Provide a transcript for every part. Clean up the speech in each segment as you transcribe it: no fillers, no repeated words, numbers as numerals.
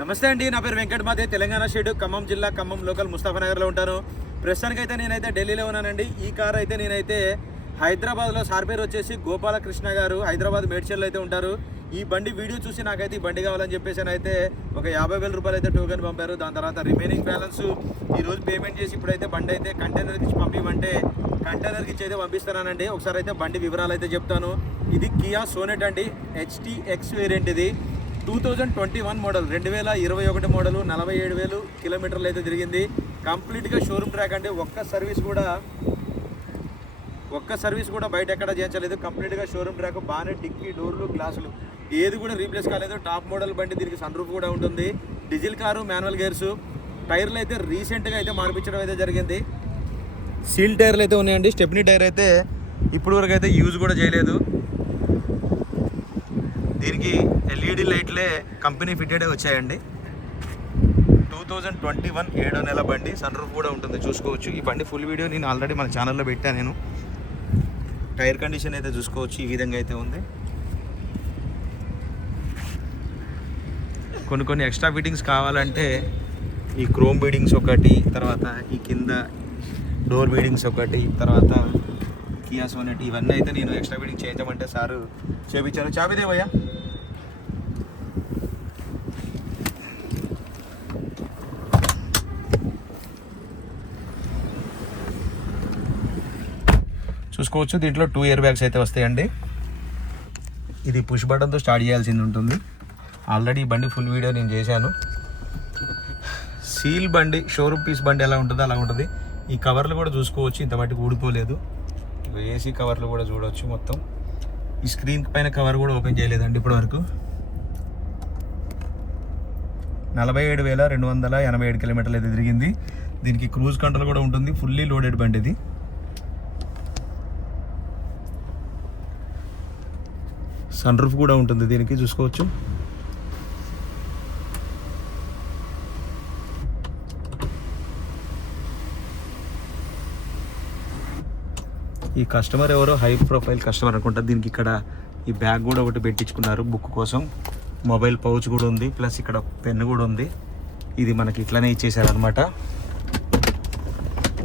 నమస్తే అండి, నా పేరు వెంకట్ మాదే. తెలంగాణ స్టేట్ ఖమ్మం జిల్లా ఖమ్మం లోకల్ ముస్తాఫానగర్లో ఉంటాను. ప్రస్తుతానికి అయితే నేనైతే ఢిల్లీలో ఉన్నానండి. ఈ కార్ అయితే నేనైతే హైదరాబాద్లో సార్ పేరు వచ్చేసి గోపాలకృష్ణ గారు, హైదరాబాద్ మేడ్చల్లో అయితే ఉంటారు. ఈ బండి వీడియో చూసి నాకైతే ఈ బండి కావాలని చెప్పేసి అయితే ఒక 50,000 రూపాయలు అయితే టోకెన్ పంపారు. దాని తర్వాత రిమైనింగ్ బ్యాలెన్స్ ఈరోజు పేమెంట్ చేసి ఇప్పుడైతే బండి అయితే కంటైనర్కి ఇచ్చి పంపించమంటే కంటైనర్కి ఇచ్చి అయితే పంపిస్తానండి. ఒకసారి అయితే బండి వివరాలు అయితే చెప్తాను. ఇది కియా సోనెట్ అండి, HTX వేరియంట్. ఇది 2021 మోడల్, 2021 మోడల్, 47,000 కిలోమీటర్లు అయితే తిరిగింది. కంప్లీట్గా షోరూమ్ ట్రాక్ అండి. ఒక్క సర్వీస్ కూడా బయట ఎక్కడ చేయించలేదు. కంప్లీట్గా షోరూమ్ ట్రాక్. బాగానే డిక్కీ, డోర్లు, గ్లాసులు ఏది కూడా రీప్లేస్ కాలేదు. టాప్ మోడల్ బండి. దీనికి సన్ రూఫ్ కూడా ఉంటుంది. Diesel car, manual gears. టైర్లు అయితే రీసెంట్గా అయితే మార్పించడం అయితే జరిగింది. సీల్ టైర్లు అయితే ఉన్నాయండి. స్టెప్నీ టైర్ అయితే ఇప్పుడు వరకు అయితే యూజ్ కూడా చేయలేదు. దీనికి LED లైట్లే కంపెనీ ఫిట్టెడే వచ్చాయండి. 2021 7వ నెల బండి. సన్ రూఫ్ కూడా ఉంటుంది, చూసుకోవచ్చు. ఈ బండి ఫుల్ వీడియో నేను ఆల్రెడీ మన ఛానల్లో పెట్టాను. నేను టైర్ కండిషన్ అయితే చూసుకోవచ్చు. ఈ విధంగా అయితే ఉంది. కొన్ని ఎక్స్ట్రా ఫిట్టింగ్స్ కావాలంటే ఈ క్రోమ్ బీడింగ్స్ ఒకటి, తర్వాత ఈ కింద డోర్ బీడింగ్స్ ఒకటి, తర్వాత కియా సోనెట్, ఇవన్నీ అయితే నేను ఎక్స్ట్రా ఫిట్టింగ్ చేయించమంటే సారు చేయించాను. చాబిదేవయ్యా. చూసుకోవచ్చు. దీంట్లో 2 ఇయర్ బ్యాగ్స్ అయితే వస్తాయండి. ఇది పుష్ బటన్తో స్టార్ట్ చేయాల్సింది ఉంటుంది. ఆల్రెడీ ఈ బండి ఫుల్ వీడియో నేను చేశాను. సీల్ బండి, షోరూమ్ పీస్ బండి ఎలా ఉంటుందో అలా ఉంటుంది. ఈ కవర్లు కూడా చూసుకోవచ్చు, ఇంత మట్టికి ఊడిపోలేదు. ఏసీ కవర్లు కూడా చూడవచ్చు మొత్తం. ఈ స్క్రీన్ పైన కవర్ కూడా ఓపెన్ చేయలేదండి ఇప్పటివరకు. 47,287 కిలోమీటర్లు అయితే తిరిగింది. దీనికి క్రూజ్ కంట్రోల్ కూడా ఉంటుంది. ఫుల్లీ లోడెడ్ బండి ఇది. సన్ రూఫ్ కూడా ఉంటుంది దీనికి, చూసుకోవచ్చు. ఈ కస్టమర్ ఎవరో హై ప్రొఫైల్ కస్టమర్ అనుకుంటా. దీనికి ఇక్కడ ఈ బ్యాగ్ కూడా ఒకటి పెట్టించుకున్నారు బుక్ కోసం. మొబైల్ పౌచ్ కూడా ఉంది, ప్లస్ ఇక్కడ పెన్ కూడా ఉంది. ఇది మనకి ఇట్లానే ఇచ్చేసారనమాట.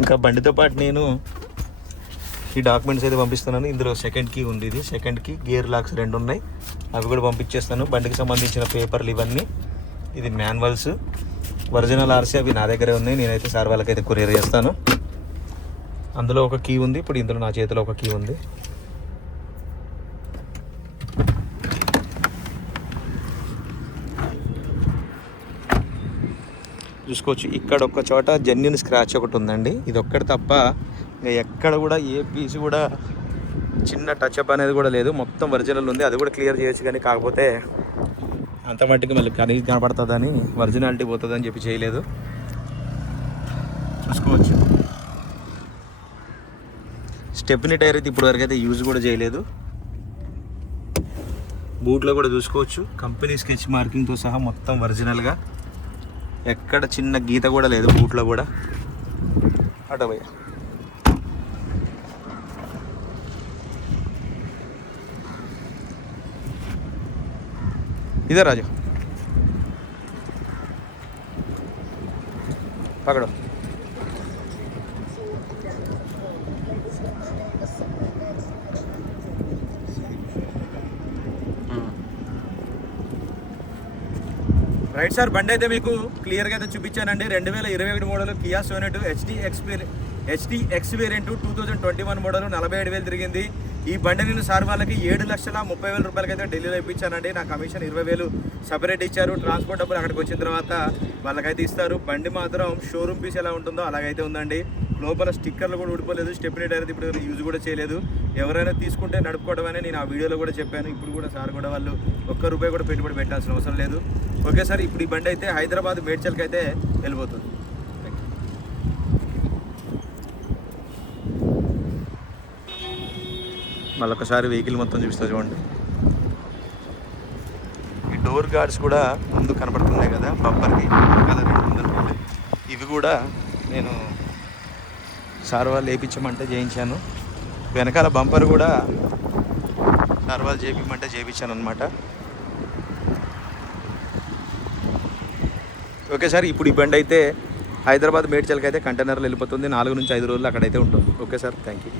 ఇంకా బండితో పాటు నేను ఈ డాక్యుమెంట్స్ అయితే పంపిస్తున్నాను. ఇందులో సెకండ్ కీ ఉంది. ఇది సెకండ్ కీ, గేర్ లాక్స్ 2 ఉన్నాయి, అవి కూడా పంపించేస్తాను. బండికి సంబంధించిన పేపర్లు ఇవన్నీ. ఇది మాన్యువల్స్, ఒరిజినల్ RC అవి నా దగ్గరే ఉన్నాయి. నేనైతే సార్ వాళ్ళకైతే కొరియర్ చేస్తాను. అందులో ఒక కీ ఉంది, ఇప్పుడు ఇందులో నా చేతిలో ఒక కీ ఉంది. చూసుకోవచ్చు. ఇక్కడ ఒక చోట జెన్యున్ స్క్రాచ్ ఒకటి ఉందండి. ఇది ఒక్కటి తప్ప ఇంకా ఎక్కడ కూడా ఏ పీస్ కూడా చిన్న టచ్అప్ అనేది కూడా లేదు. మొత్తం ఒరిజినల్ ఉంది. అది కూడా క్లియర్ చేయొచ్చు, కానీ కాకపోతే అంత మట్టికి మళ్ళీ కనపడుతుందని, ఒరిజినాలిటీ పోతుందని చెప్పి చేయలేదు. చూసుకోవచ్చు. స్టెప్నీ టైర్ అయితే ఇప్పుడు వరకు అయితే యూజ్ కూడా చేయలేదు. బూట్లో కూడా చూసుకోవచ్చు. కంపెనీ స్కెచ్ మార్కింగ్తో సహా మొత్తం ఒరిజినల్గా, ఎక్కడ చిన్న గీత కూడా లేదు బూట్లో కూడా. అటో భయ్యా. ఇదే రాజు పకడో. రైట్ సార్, బండి అయితే మీకు క్లియర్గా అయితే చూపించానండి. 2021 model Kia Sonet HTX variant, 2021 model, 47,000 తిరిగింది. ఈ బండి నేను సార్ వాళ్ళకి 7,30,000 రూపాయలకి అయితే ఢిల్లీలో ఇప్పించానండి. నా కమిషన్ 20,000 సపరేట్ ఇచ్చారు. ట్రాన్స్పోర్ట్ డబ్బులు అక్కడికి వచ్చిన తర్వాత వాళ్ళకైతే ఇస్తారు. బండి మాత్రం షోరూమ్ పీస్ ఎలా ఉంటుందో అలాగైతే ఉందండి. లోపల స్టిక్కర్లు కూడా ఊడిపోలేదు. స్టెప్నీ టైర్ అయితే ఇప్పుడు యూజ్ కూడా చేయలేదు. ఎవరైనా తీసుకుంటే నడుపుకోవడం అని నేను ఆ వీడియోలో కూడా చెప్పాను. ఇప్పుడు కూడా సార్ కూడా వాళ్ళు ₹1 కూడా పెట్టుబడి పెట్టాల్సిన అవసరం లేదు. ఓకే సార్, ఇప్పుడు ఈ బండి అయితే హైదరాబాద్ మేడ్చల్కి అయితే వెళ్ళిపోతుంది. మళ్ళొకసారి వెహికల్ మొత్తం చూపిస్తా చూడండి. ఈ డోర్ గార్డ్స్ కూడా ముందు కనపడుతున్నాయి కదా బంపర్కి, కదా 2 ముందర. ఇవి కూడా నేను సార్ వాళ్ళు వేయించమంటే చేయించాను. వెనకాల బంపర్ కూడా సార్ వాళ్ళు చేయించమంటే చేయించాను అనమాట. ఓకే సార్, ఇప్పుడు ఈ బండి అయితే హైదరాబాద్ మేడ్చల్కి అయితే కంటైనర్లు వెళ్ళిపోతుంది. 4 నుంచి 5 రోజులు అక్కడైతే ఉంటుంది. Okay sir, thank you.